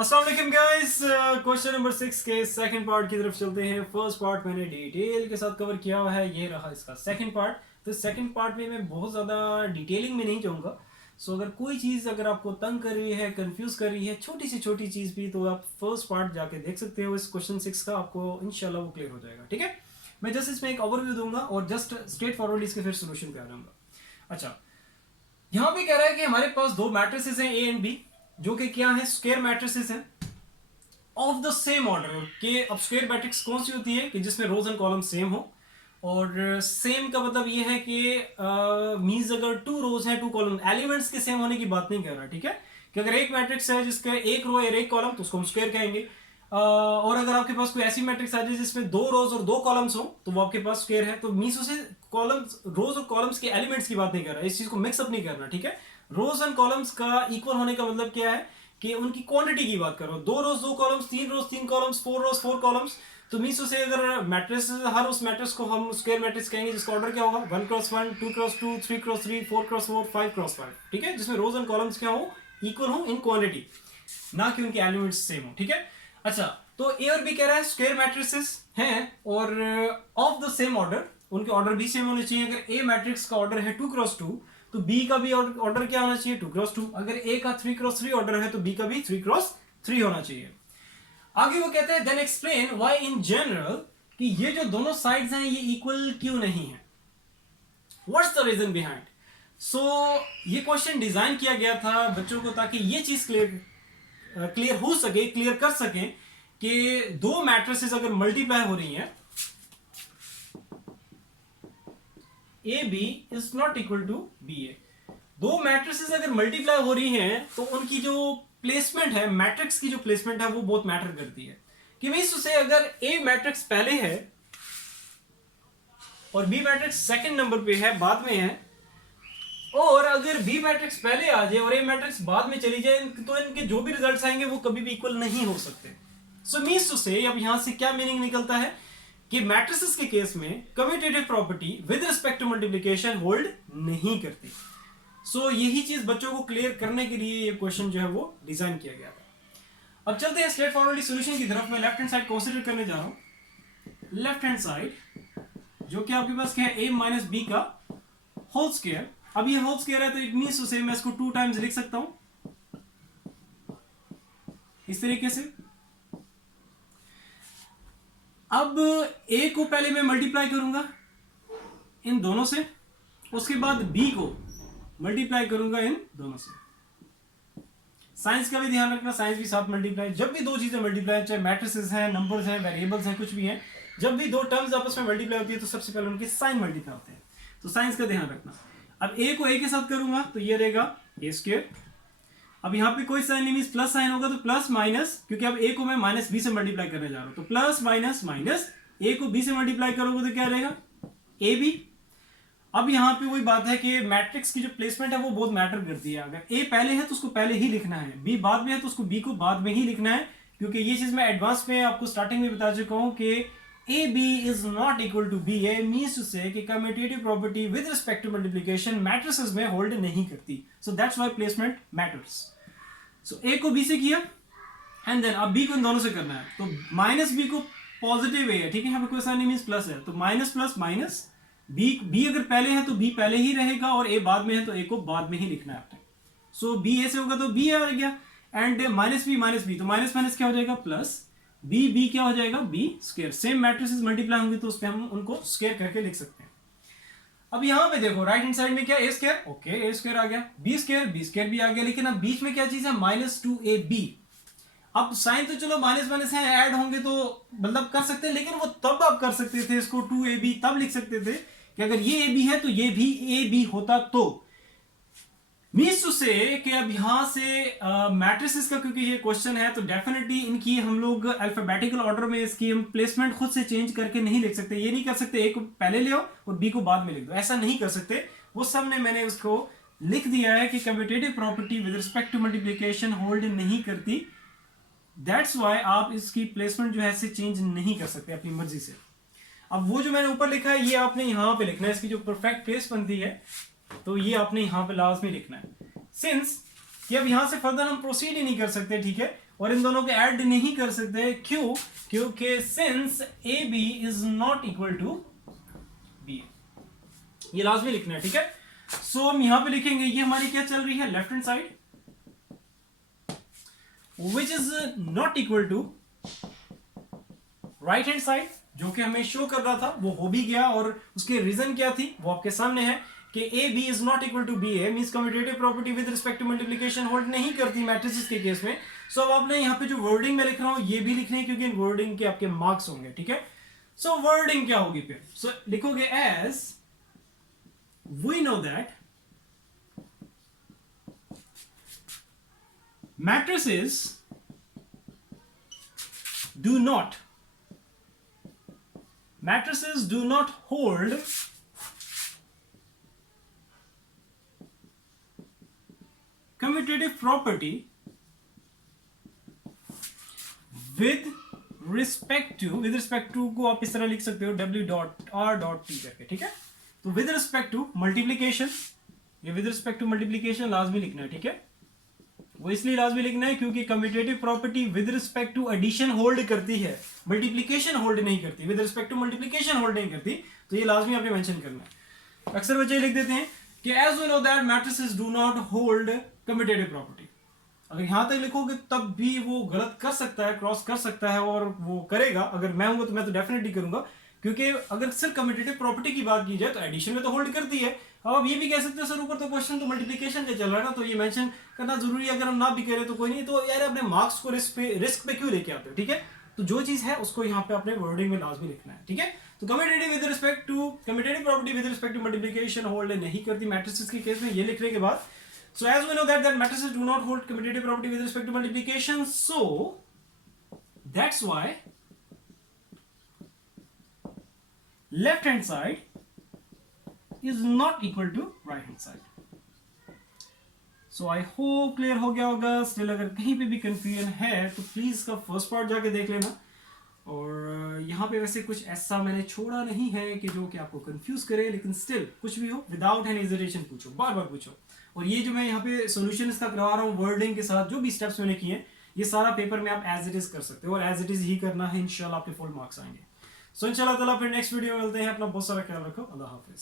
अस्सलाम वालेकुम guys. Question number 6 के सेकंड पार्ट की तरफ चलते हैं। फर्स्ट पार्ट मैंने डिटेल के साथ कवर किया हुआ है, ये रहा इसका सेकंड पार्ट। तो सेकंड पार्ट में मैं बहुत ज़्यादा डिटेलिंग में नहीं जाऊँगा। सो अगर कोई चीज़ अगर आपको तंग कर रही है, कंफ्यूज कर रही है, छोटी से छोटी चीज़ भी, तो आप फर्स्ट पार्ट जाके देख सकते हो। इस क्वेश्चन 6 का आपको इंशाल्लाह वो क्लियर हो जाएगा। ठीक है, मैं जस्ट इसमें एक ओवरव्यू दूंगा और जस्ट स्ट्रेट फॉरवर्ड इसके फिर सोल्यूशन पे आ जाऊंगा। अच्छा, यहाँ पे कह रहा है कि हमारे पास दो मैट्रिसेस हैं ए एंड बी, जो कि क्या है, स्क्वायर मैट्रिसेस हैं ऑफ द सेम ऑर्डर। के अब स्क्वायर मैट्रिक्स कौन सी होती है कि जिसमें रोज एंड कॉलम सेम हो। और सेम का मतलब ये है कि मीन्स अगर टू रोज हैं टू कॉलम, एलिमेंट्स के सेम होने की बात नहीं कर रहा। ठीक है, कि अगर एक मैट्रिक्स है जिसका एक रो और एक कॉलम तो उसको हम स्क्वायर कहेंगे। और अगर आपके पास कोई ऐसी मैट्रिक्स आ जाए जिसमें दो रोज और दो कॉलम्स हो तो वो आपके पास स्क्वायर है। तो मीन्स उसे कॉलम्स, रोज और कॉलम्स के एलिमेंट्स की बात नहीं कर रहा, इस चीज को मिक्सअप नहीं करना। ठीक है, रोज एंड कॉलम्स का इक्वल होने का मतलब क्या है कि उनकी क्वांटिटी की बात करो। दो रोज दो कॉलम्स, तीन रोज तीन कॉलम्स, फोर रोज फोर कॉलम्स। तो मीन्स उसे अगर मैट्रिक्स, हर उस मैट्रिक्स को हम स्क्वायर मैट्रिक्स कहेंगे जिसका ऑर्डर क्या होगा, 1x1, 2x2, 3x3, 4x4, 5x5। ठीक है, जिसमें रोज एंड कॉलम्स क्या हो, इक्वल हो इन क्वांटिटी, ना कि उनके एलिमेंट्स सेम हो। ठीक है, अच्छा, तो ए और बी कह रहा है स्क्वायर मैट्रिसेस हैं और ऑफ द सेम ऑर्डर, उनके ऑर्डर भी सेम होने चाहिए। अगर ए मैट्रिक्स का ऑर्डर है 2x2 तो बी का भी ऑर्डर क्या होना चाहिए, 2x2। अगर ए का 3x3 ऑर्डर है तो बी का भी 3x3 होना चाहिए। आगे वो कहते हैं then explain why in general, कि ये जो दोनों साइड्स हैं ये इक्वल क्यों नहीं है, व्हाट्स द रीजन बिहाइंड। सो ये क्वेश्चन डिजाइन किया गया था बच्चों को ताकि ये चीज क्लियर हो सके, क्लियर कर सकें कि दो मैट्रिसेस अगर मल्टीप्लाई हो रही हैं, A B is not equal to B A. दो मैट्रिसेस अगर मल्टीप्लाई हो रही हैं तो उनकी जो प्लेसमेंट है, मैट्रिक्स की जो प्लेसमेंट है वो बहुत मैटर करती है। कि मींस उसे अगर ए मैट्रिक्स पहले है और बी मैट्रिक्स सेकंड नंबर पे है, बाद में है, और अगर बी मैट्रिक्स पहले आ जाए और ए मैट्रिक्स बाद में चली जाए तो इनके जो भी रिजल्ट्स आएंगे वो कभी भी इक्वल नहीं हो सकते। सो मींस उसे अब यहां से क्या मीनिंग निकलता है कि मैट्रिसेस के केस में commutative property with respect to multiplication hold नहीं करती। सो यही चीज बच्चों को क्लियर करने के लिए ये क्वेश्चन जो है वो डिजाइन किया गया था। अब चलते हैं स्ट्रेट फॉरवर्डली सॉल्यूशन की तरफ। मैं लेफ्ट हैंड साइड कंसीडर करने जा रहा हूं। लेफ्ट हैंड साइड जो कि आपके पास क्या है, a माइनस बी का होल स्क्वायर। अब ये होल स्क्वायर है तो इट मींस उसे मैं इसको 2 टाइम्स लिख सकता हूं इस तरीके से। अब a को पहले मैं मल्टीप्लाई करूंगा इन दोनों से, उसके बाद b को मल्टीप्लाई करूंगा इन दोनों से। साइंस का भी ध्यान रखना, साइंस भी साथ मल्टीप्लाई। जब भी दो चीजें मल्टीप्लाई, चाहे मैट्रिसेस हैं, नंबर्स हैं, वेरिएबल्स हैं, कुछ भी हैं, जब भी दो टर्म्स आपस में मल्टीप्लाई होती है तो सबसे पहले उनके साइन मल्टीप्लाई होते हैं। तो साइंस का ध्यान रखना। अब a को a के साथ करूंगा तो ये रहेगा a स्क्वायर। अब यहाँ पे कोई साइन नहीं, मींस प्लस साइन होगा तो प्लस माइनस, क्योंकि अब a को मैं माइनस बी से मल्टीप्लाई करने जा रहा हूं तो प्लस माइनस माइनस, a को b से मल्टीप्लाई करोगे तो क्या रहेगा, ए बी। अब यहाँ पे वही बात है कि मैट्रिक्स की जो प्लेसमेंट है वो बहुत मैटर करती है। अगर ए पहले है तो उसको पहले ही लिखना है, बी बाद में है तो उसको बी को बाद में ही लिखना है, क्योंकि ये चीज मैं एडवांस में आपको स्टार्टिंग में बता चुका हूं कि A B is not equal to B A means to say कि commutative property with respect to multiplication matrices में होल्ड नहीं करती। So that's why placement matters. So A को बी से किया एंड देन अब बी को इन दोनों से करना है। तो माइनस बी को पॉजिटिव ए है, ठीक है, यहाँ पे कोई साइन नहीं, मीन्स प्लस है, तो माइनस प्लस माइनस, बी अगर पहले है तो बी पहले ही रहेगा और ए बाद में है तो ए को बाद में ही लिखना है आपने। सो बी ए से होगा तो बी आ गया एंड माइनस बी तो माइनस माइनस क्या हो जाएगा, प्लस बी क्या हो जाएगा, B square. Same matrices multiply होंगे तो उस पर हम उनको स्क्वायर करके लिख सकते हैं। अब यहां पे देखो राइट हैंड साइड में क्या, ए स्क्वायर, ओके ए स्क्वायर आ गया, बी स्क्वायर भी आ गया, लेकिन अब बीच में क्या चीज है, -2ab। अब साइन तो चलो माइनस माइनस है, ऐड होंगे तो मतलब कर सकते हैं, लेकिन वो तब आप कर सकते थे इसको 2ab, तब लिख सकते थे कि अगर ये ab है तो ये भी ab होता। तो मीन्स टू से कि अब यहां से मैट्रिसेस का क्योंकि ये क्वेश्चन है तो डेफिनेटली इनकी हम लोग अल्फाबेटिकल ऑर्डर में इसकी हम प्लेसमेंट खुद से चेंज करके नहीं लिख सकते। ये नहीं कर सकते ए को पहले ले आओ और बी को बाद में लिख दो, ऐसा नहीं कर सकते। वो सामने मैंने उसको लिख दिया है कि commutative property with respect to multiplication hold नहीं करती। दैट्स वाई आप इसकी प्लेसमेंट जो है इसे चेंज नहीं कर सकते अपनी मर्जी से। अब वो जो मैंने ऊपर लिखा है ये आपने यहां पे लिखना है, इसकी जो परफेक्ट प्लेस बनती है तो ये आपने यहां पे लाजमी लिखना है, सिंस कि अब यहां से फर्दर हम प्रोसीड ही नहीं कर सकते। ठीक है, और इन दोनों को ऐड नहीं कर सकते। क्यों? क्योंकि since A B is not equal to B, ये लाजमी लिखना है, ठीक है। सो हम यहां पे लिखेंगे, ये हमारी क्या चल रही है, left hand side which is not equal to right hand side, जो कि हमें शो कर रहा था वो हो भी गया, और उसकी रीजन क्या थी वो आपके सामने है कि A B is not equal to B A means commutative property with respect to multiplication hold नहीं करती मैट्रिसेस के केस में। सो अब आपने यहाँ पे जो वर्डिंग में लिख रहा हूं ये भी लिखने हैं, क्योंकि इन वर्डिंग के आपके मार्क्स होंगे, ठीक है। सो वर्डिंग क्या होगी फिर? सो लिखोगे as we know that matrices do not hold commutative property with respect to को आप इस तरह लिख सकते हो w dot r dot t करके, ठीक है। तो with respect to multiplication, ये with respect to multiplication लाजमी लिखना है, ठीक है। वो इसलिए लाजमी लिखना है क्योंकि commutative property with respect to addition hold करती है, मल्टीप्लिकेशन होल्ड नहीं करती, with respect to multiplication hold नहीं करती, तो ये लाजमी यहाँ पे मेंशन करना है। अक्सर बच्चे लिख देते हैं कि as we know that matrices do not hold commutative property. अगर यहां तक लिखोगे तब भी वो गलत कर सकता है, क्रॉस कर सकता है, और वो करेगा। अगर मैं हूं तो मैं तो डेफिनेटली करूंगा, क्योंकि अगर सिर्फ कम्यूटेटिव प्रॉपर्टी की बात की जाए तो एडिशन में तो होल्ड करती है। अब आप ये भी कह सकते हो सर ऊपर तो क्वेश्चन तो मल्टीप्लिकेशन का चल रहा है ना, तो ये मेंशन करना जरूरी है। अगर हम ना भी करें तो कोई नहीं, तो यार अपने मार्क्स को रिस्क पे क्यों लेके आते हो, ठीक है। तो जो चीज है उसको यहाँ पे अपने वर्डिंग में लाजमी लिखना है, ठीक है। तो commutative with respect to commutative property with respect to multiplication hold नहीं करती मैट्रिसेस के केस में, ये लिखने के बाद so as we know that matrices do not hold commutative property with respect to multiplication, so that's why left hand side is not equal to right hand side. So I hope clear हो गया होगा। Still अगर कहीं पे भी confusion है तो please का फर्स्ट पार्ट जाके देख लेना, और यहाँ पे वैसे कुछ ऐसा मैंने छोड़ा नहीं है कि जो कि आपको कंफ्यूज करे, लेकिन स्टिल कुछ भी हो विदाउट एनी हेजिटेशन पूछो, बार बार पूछो। और ये जो मैं यहाँ पे सॉल्यूशन इसका करवा रहा हूँ वर्डिंग के साथ, जो भी स्टेप्स मैंने किए हैं ये सारा पेपर में आप एज इट इज कर सकते हो, और एज इट इज ही करना है, इंशाल्लाह आपके फुल मार्क्स आएंगे। सो इंशाल्लाह ताला फिर नेक्स्ट वीडियो में मिलते हैं। अपना बहुत सारा ख्याल रखो, अल्लाह हाफिज।